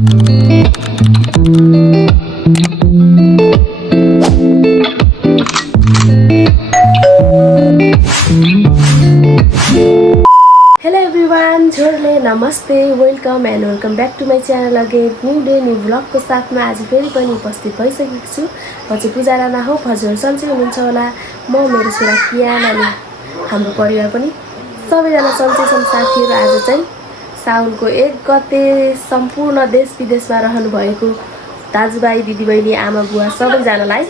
Hello everyone, झोरले नमस्ते, welcome and welcome back to my channel again new day new ब्लगको साथमा आज फेरि पनि उपस्थित भइसकेको छु। म चाहिँ पूजा राणा हो। हजुर सन्चै हुनुहुन्छ होला। म मेरो छोरा कियान अनि हाम्रो परिवार पनि सबैजना सन्चै छन्। साथीहरू आज चाहिँ साउनको 1 गते सम्पूर्ण देश विदेशमा रहनुभएको दाजुभाइ दिदीबहिनी आमा बुवा सबैजनालाई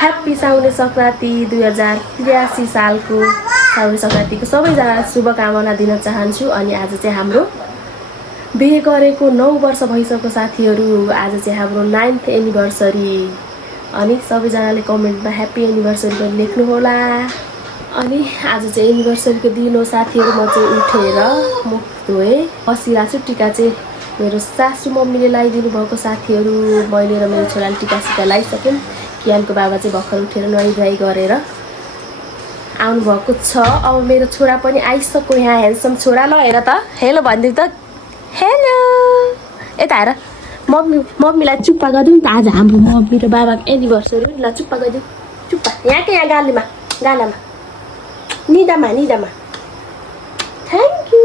ह्याप्पी साउने सङ्क्रान्ति 2083 सालको साउने सङ्क्रान्तिको सबैजनालाई शुभकामना दिन चाहन्छु। अनि आज चाहिँ हाम्रो बिहे गरेको 9 वर्ष भइसक्यो साथीहरू। आज चाहिँ हाम्रो 9th एनिभर्सरी। अनि सबैजनाले कमेन्टमा ह्याप्पी एनिभर्सरी पनि लेख्नु होला। अनि आज चाहिँ एनिभर्सरीको दिन हो साथीहरू। म चाहिँ उठेर मुख धोएँ, बसिरहेको छु। टिका चाहिँ मेरो सासू मम्मीले लगाइदिनु भएको साथीहरू। मैले र मेरो छोराले टिका सिका लगाइसक्यौँ। कियानको बाबा चाहिँ भर्खर उठेर नुहाइधुवाइ गरेर आउनुभएको छ। अब मेरो छोरा पनि आइसक्यो यहाँ। ह्यान्डसम छोरा ल हेर त, हेलो भनिदिनु त। हेलो यता हेर। मम्मीलाई चुप्पा गरिदिउँ त। आज हाम्रो मम्मी र बाबाको एनिभर्सरी ल चुप्पा गरिदिउँ। चुप्पा यहाँकै यहाँ गालामा निदामा थ्याङ्क यू।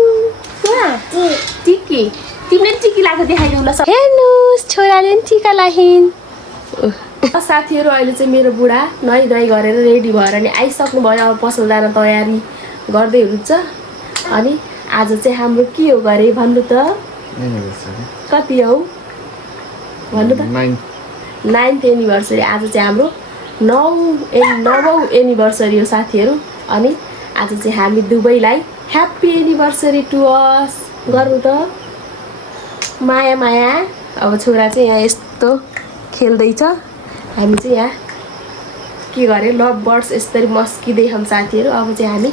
टिकी तिमीले टिकी लगाएको देखाइदेऊ ल। हेर्नुहोस् छोराले पनि टिका लागिन्। साथीहरू अहिले चाहिँ मेरो बुढा नुहाइधुवाइ गरेर रेडी भएर नि आइसक्नु भयो। अब पसल जान तयारी गर्दै हुनुहुन्छ। अनि आज चाहिँ हाम्रो के हो गरे भन्नु त, कति हौ भन्नु त। 9th anniversary. आज चाहिँ हाम्रो 9औँ एनिभर्सरी हो साथीहरू। अनि आज चाहिँ हामी दुवैलाई ह्याप्पी एनिभर्सरी टु अस गर्नु त। माया। अब छोरा चाहिँ यहाँ यस्तो खेल्दैछ। हामी चाहिँ यहाँ के गरे लभ बर्ड्स यसरी मस्किँदै छौँ साथीहरू। अब चाहिँ हामी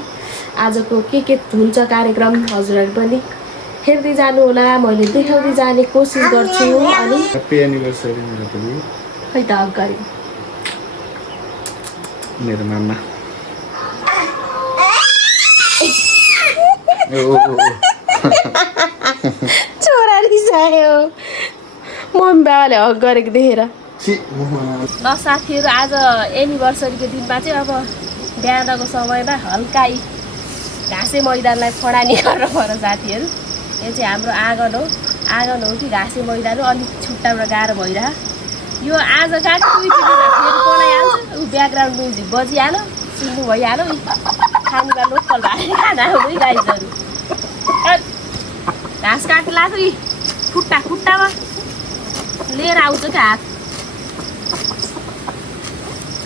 आजको के हुन्छ कार्यक्रम हजुरहरू पनि हेर्दै जानु होला। मैले देखाउँदै जाने कोसिस गर्छु। अनि ह्याप्पी एनिभर्सरी मेरो पनि। खै त अगाडि मेरो मामा छोरा रिसायो मम्मी बाबाले हक गरेको देखेर। ल साथीहरू आज एनिभर्सरीको दिनमा चाहिँ अब बिहानको समयमा हल्का घाँसे मैदानलाई फडानी गरेर पर्छ साथीहरू। यो चाहिँ हाम्रो आँगन हो कि घाँसे मैदान हो। अलिक छुट्टाबाट गाह्रो भइरह। यो आज काट्नु फेरि पलाइहाल्छ। ऊ ब्याकग्राउन्ड म्युजिक बजिहाल्यो, सुन्नु भइहाल्यो। खानुमा लोकल भाइ खाना आउँदै गाइजहरू घाँस काट्नु लाग्यो। यी खुट्टामा लिएर आउँछ क्या हात।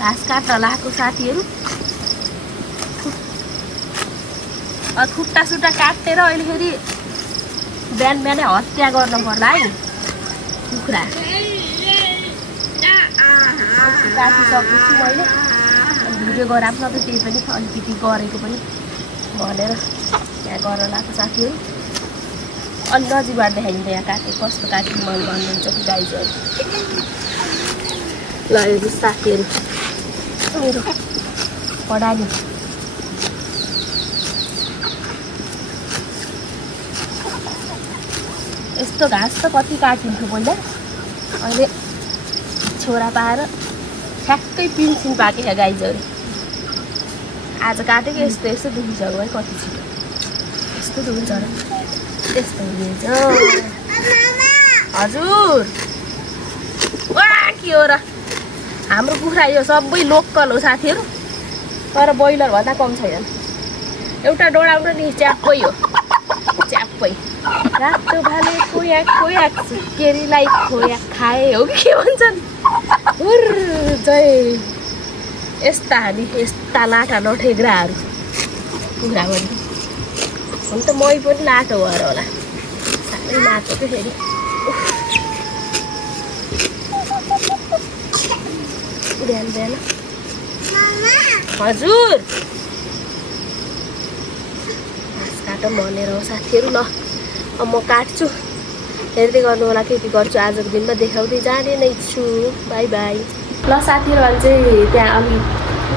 घाँस काट्न लगाएको साथीहरू। खुट्टा सुट्टा काटेर अहिले फेरि बिहानै हत्या गर्न पर्ला है कुखुरा। काटिसकेको छु मैले। भिडियो गराएको न त त्यही पनि अलिकति गरेको पनि भनेर यहाँ गर्न लगाएको साथीहरू। अनि नजिकबाट देखाइदिन्छ यहाँ काटेको कस्तो काटेको मैले भन्नुहुन्छ कि गाइजहरू। ल हेर्नु साथीहरू मेरो पढानी यस्तो घाँस त कति काटिन्थ्यो पहिला। अहिले छोरा पाएर ठ्याक्कै पिन्सिन पाकेको छ गाइजहरू। आज काटेको यस्तो दुखिसक्यो है कति छिटो। यस्तो दुख्छ र यस्तो हुनेछ। हजुर वा के हो र। हाम्रो कुखुरा यो सबै लोकल हो साथीहरू। तर ब्रोइलर भन्दा कम छैन। एउटा डोडाउनु नि च्याप्पै हो, च्याप्पै। रातो भाले खोया केरीलाई खोया खाए हो कि के भन्छन्। जय यस्ता हामी यस्ता लाटा लठेग्राहरू कुखुरा पनि। हुन त मै पनि लाटो भएर होला, साह्रै लाटो थियो फेरि। बिहान हजुर घाँस काटौँ भनेर हो साथीहरू। ल अब म काट्छु, हेर्दै गर्नु होला के गर्छु आजको दिनमा देखाउँदै जाने नै छु। By by. ल साथीहरू अहिले चाहिँ त्यहाँ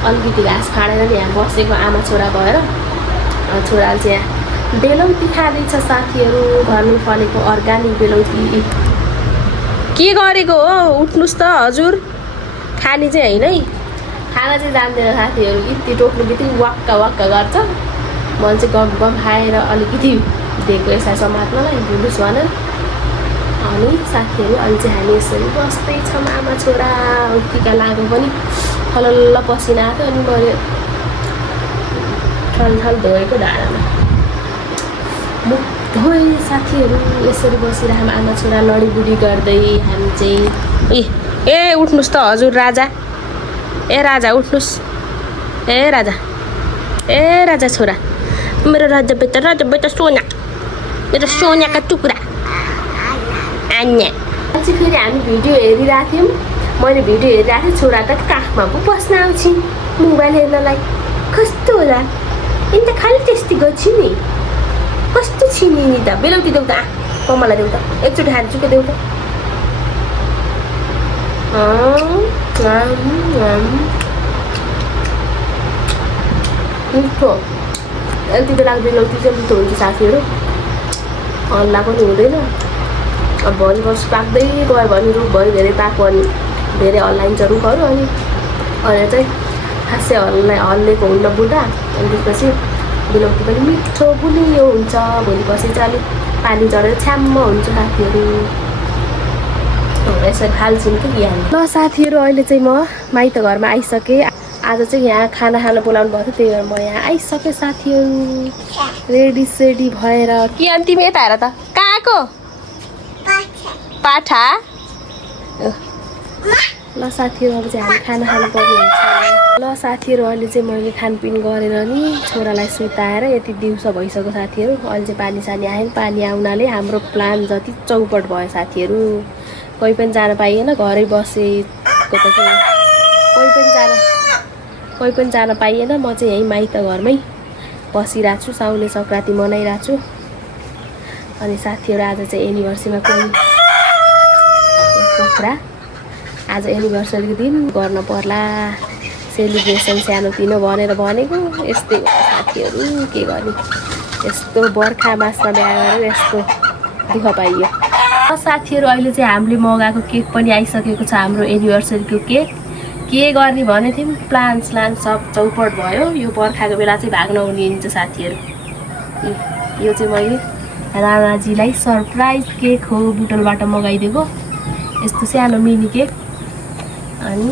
अलिकति घाँस फाँडेर यहाँ बसेको आमा छोरा भएर छोराले चाहिँ यहाँ बेलौती खाँदैछ साथीहरू। घरमै फलेको अर्ग्यानिक बेलौती के गरेको हो उठ्नुस् त हजुर खाने चाहिँ होइन है खाना चाहिँ जान्दैन साथीहरू यति टोक्नु बित्तिकै वाक्का वाक्का गर्छ मैले चाहिँ गफ गफ खाएर अलिकति दिएको यसलाई समात्नलाई भुलुस् भनेर अनि साथीहरू अहिले चाहिँ हामी यसरी बस्दैछौँ आमा छोरा टिका लागेको पनि थलल्ल पसिना आएको अनि मैले ठलठल धोएको ढाडामा मुख धोएँ साथीहरू यसरी बसिरहेको आमा छोरा लडीबुडी गर्दै हामी चाहिँ ए उठ्नुहोस् त हजुर राजा ए राजा उठ्नुहोस् ए राजा छोरा मेरो राजा बेटा सोना मेरो सोनाका टुक्रा आन्या चाहिँ फेरि हामी भिडियो हेरिरहेको थियौँ मैले भिडियो हेरिरहेको थिएँ छोरा त काखमा पो बस्न आउँछ मोबाइल हेर्नलाई कस्तो होला यिनी त खालि टेस्टी गर्छु नि कस्तो छिनी नि त बेलौटी देऊ त मलाई देऊ त एकचोटि खान्छु के देऊ त मिठो यति बेला बेलौटी चाहिँ मिठो हुन्छ साथीहरू हल्ला पनि हुँदैन अब भोलि पर्सि पाक्दै गयो भने रुखभरि धेरै पाक्यो भने धेरै हल्लाइन्छ रुखहरू अनि चाहिँ खासै हल्लेको हुन्न बुढा अनि त्यसपछि बेलौटी पनि मिठो बुलियो हुन्छ भोलि पर्सि चाहिँ अलिक पानी चढेर छ्याम्म हुन्छ साथीहरू यसरी फाल्छौँ कि यहाँ ल साथीहरू अहिले चाहिँ म माइत घरमा आइसकेँ आज चाहिँ यहाँ खाना खान बोलाउनु भएको थियो त्यही भएर म यहाँ आइसकेँ साथीहरू रेडी सेडी भएर के अनि तिमी यता हेर त कहाँको पाठा ल साथीहरू अब चाहिँ हामी खाना खानु पर्ने हुन्छ ल साथीहरू अहिले चाहिँ मैले खानपिन गरेर नि छोरालाई सुताएर यति दिउँसो भइसक्यो साथीहरू अहिले चाहिँ पानी सानी आयो पानी आउनाले हाम्रो प्लान जति चौपट भयो साथीहरू कोही पनि जान पाइएन घरै बसेको त कोही पनि जान पाइएन म चाहिँ यहीँ माइत घरमै बसिरहेको छु साउने सङ्क्रान्ति मनाइरहेको छु अनि साथीहरू आज चाहिँ एनिभर्सरीमा कोही कुखुरा आज एनिभर्सरीको दिन गर्न पर्ला सेलिब्रेसन सानोतिनो भनेर भनेको यस्तै हो साथीहरू के गर्ने यस्तो बर्खा मासमा बिहा गरेर यस्तो दुःख पाइयो साथीहरू अहिले चाहिँ हामीले मगाएको केक पनि आइसकेको छ हाम्रो एनिभर्सरीको केक के गर्ने भनेको थियौँ प्लान सब चौपट भयो यो बर्खाको बेला चाहिँ भाग्न हुने हुन्छ साथीहरू यो चाहिँ मैले राणाजीलाई सरप्राइज केक हो बुटलबाट मगाइदिएको यस्तो सानो मिनी केक अनि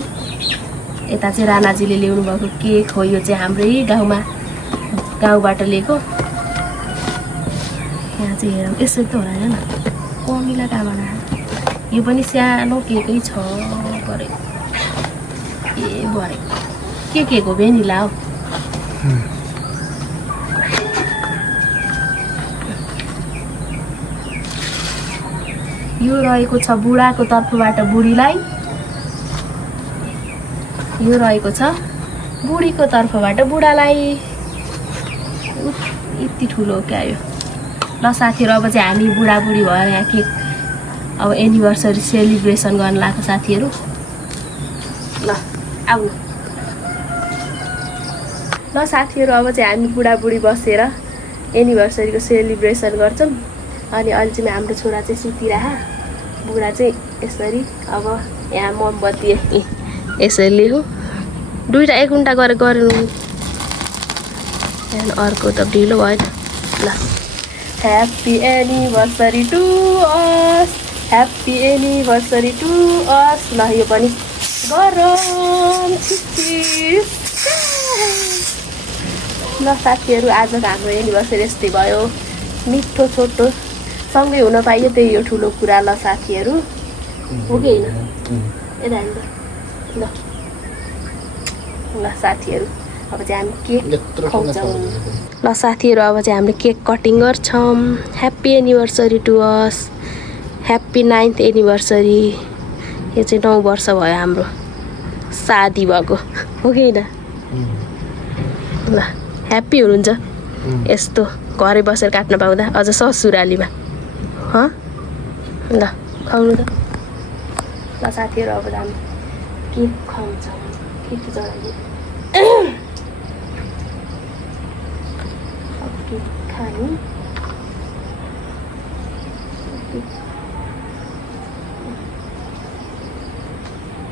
यता चाहिँ राणाजीले ल्याउनु भएको केक हो यो चाहिँ हाम्रै गाउँबाट लिएको यहाँ चाहिँ हेरौँ यसरी त होला होइन कमिला कहाँबाट यो पनि सानो केकै छ परे ए भरे के केक हो भेनिला हो यो रहेको छ बुढाको तर्फबाट बुढीलाई यो रहेको छ बुढीको तर्फबाट बुढालाई यति ठुलो क्या यो ल साथीहरू अब चाहिँ हामी बुढाबुढी भएर यहाँ केक अब एनिभर्सरी सेलिब्रेसन गर्न लाग्छ साथीहरू ल आउनु ल साथीहरू अब चाहिँ हामी बुढाबुढी बसेर एनिभर्सरीको सेलिब्रेसन गर्छौँ अनि अहिले चाहिँ हाम्रो छोरा चाहिँ सुतिरह बुढा चाहिँ यसरी अब यहाँ मोमबत्ती यसरी हो दुईवटा 1 घन्टा गरेर गर्नु अर्को त ढिलो भयो ल happy anniversary to us happy anniversary to us ल यो पनि गरौँ ल साथीहरू आजको हाम्रो एनिभर्सरी यस्तै भयो मिठो छोटो सँगै हुन पाइयो त्यही हो ठुलो कुरा ल साथीहरू हो कि होइन यता ल साथीहरू अब चाहिँ हामी केक खुवाउँछौँ ल साथीहरू अब चाहिँ हामीले केक कटिङ गर्छौँ happy anniversary to us happy 9th anniversary यो चाहिँ 9 वर्ष भयो हाम्रो शादी भएको हो कि होइन ल ह्याप्पी हुनुहुन्छ यस्तो घरै बसेर काट्न पाउँदा अझ ससुरालीमा ल खुवाउनु त ल साथीहरू अब हामी केक खुवाउँछौँ केक चढाइदियो केक खानु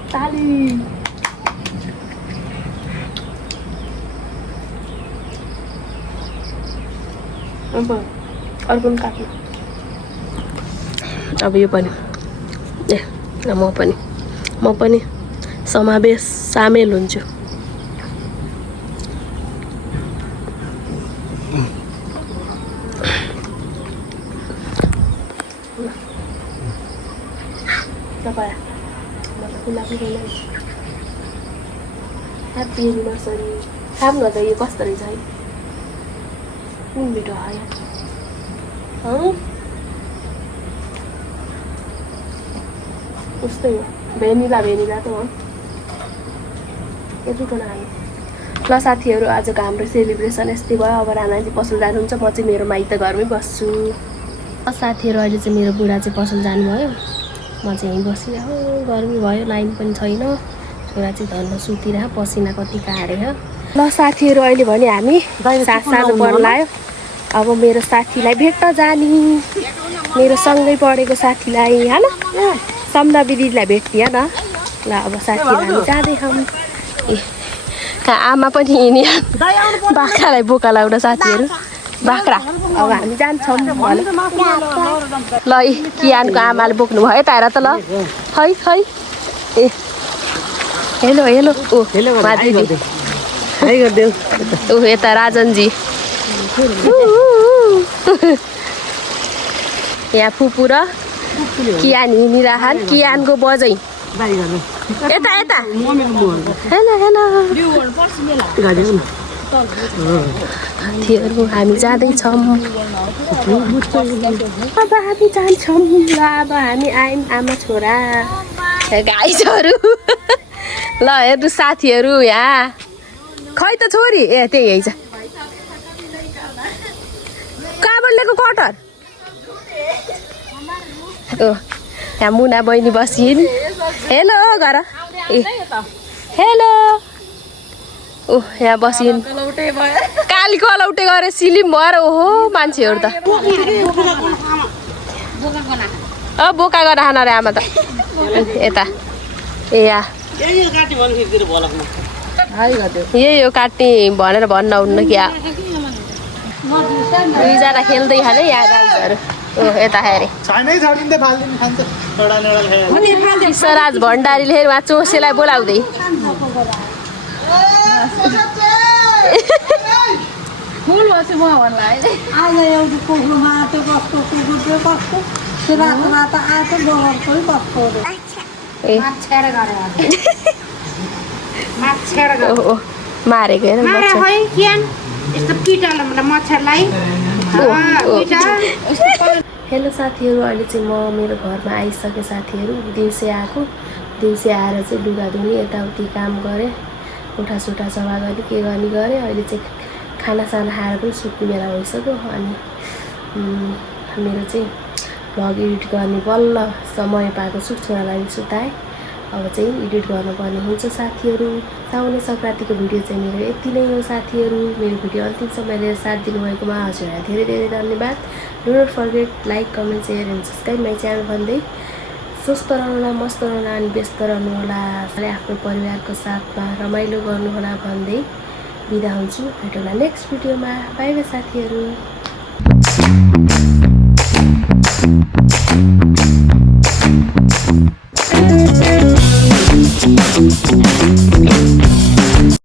ताली अब अर्को पनि काट्नु अब यो पनि ए म पनि समावेश सामेल हुन्छु ह्याप्पी एनिभर्सरी खाऊँ न त यो कस्तो रहेछ है कुन मिठो आयो उस्तै हो भेनिला त हो झुटो नखानु ल साथीहरू आजको हाम्रो सेलिब्रेसन यस्तै भयो अब राना चाहिँ पसल जानुहुन्छ म चाहिँ मेरो माइत घरमै बस्छु साथीहरू अहिले चाहिँ मेरो बुढा चाहिँ पसल जानुभयो म चाहिँ यहीँ बसिरहेको गर्मी भयो लाइन पनि छैन छोरा चाहिँ धन्न सुतिरह पसिना कति काटेर ल साथीहरू अहिले भने हामी साँझ पर्न लाग्यो अब मेरो साथीलाई भेट्न जाने मेरो सँगै पढेको साथीलाई होइन सम्ना दिदीलाई भेट्ने न ल अब साथीहरू हामी जाँदैछौँ ए कहाँ आमा पनि हिँड्ने बाख्रालाई बोका लाउन साथीहरू बाख्रा अब हामी जान्छौँ ल कियानको आमाले बोक्नु भयो तारा त ल खै ए हेलो ओ दिदी ऊ यता राजनजी यहाँ फुपू र कियान हिँडिरहन् कियानको बजै यता साथीहरू हामी जाँदैछौँ अब हामी जान्छौँ ल अब हामी आयौँ आमा छोरा गाईहरू ल हेर्नु साथीहरू यहाँ खै त छोरी ए त्यही है छ कहाँबाट ल्याएको कटर ओ यहाँ मुना बहिनी बसिन् हेलो गर ए हेलो ओ यहाँ बसिन् कालीको अलौटे गरे सिलिम भएर ओहो मान्छेहरू त बोका गरेर खान रे आमा त यता ए यही हो काट्ने भनेर भन्न हुन्न क्या दुईजना खेल्दै खाने यहाँ गाईहरू ओ यता हेरे स्वराज भण्डारीले हेर उहाँ चोसेलाई बोलाउँदै मारेको हेलो साथीहरू अहिले चाहिँ म मेरो घरमा आइसकेँ साथीहरू दिउँसै आएर चाहिँ लुगा धुने यताउति काम गरेँ उठासुठा सफा गर्ने के गर्ने गरेँ अहिले चाहिँ खानासाना खाएर पनि सुत्ने बेला भइसक्यो अनि मेरो चाहिँ भ्लग एडिट गर्ने बल्ल समय पाएको छु छोरालाई सुताएँ अब चाहिँ एडिट गर्नुपर्ने हुन्छ साथीहरू साउने सङ्क्रान्तिको भिडियो चाहिँ मेरो यति नै हो साथीहरू मेरो भिडियो अन्तिमसम्म हेरेर साथ दिनुभएकोमा हजुरलाई धेरै धेरै धन्यवाद do not forget like comment share and subscribe my channel भन्दै स्वस्थ रहनुहोला मस्त रहनुहोला अनि व्यस्त रहनुहोला आफ्नो परिवारको साथमा रमाइलो गर्नुहोला भन्दै बिदा हुन्छु भेटौँला नेक्स्ट भिडियोमा बाई बाई साथीहरू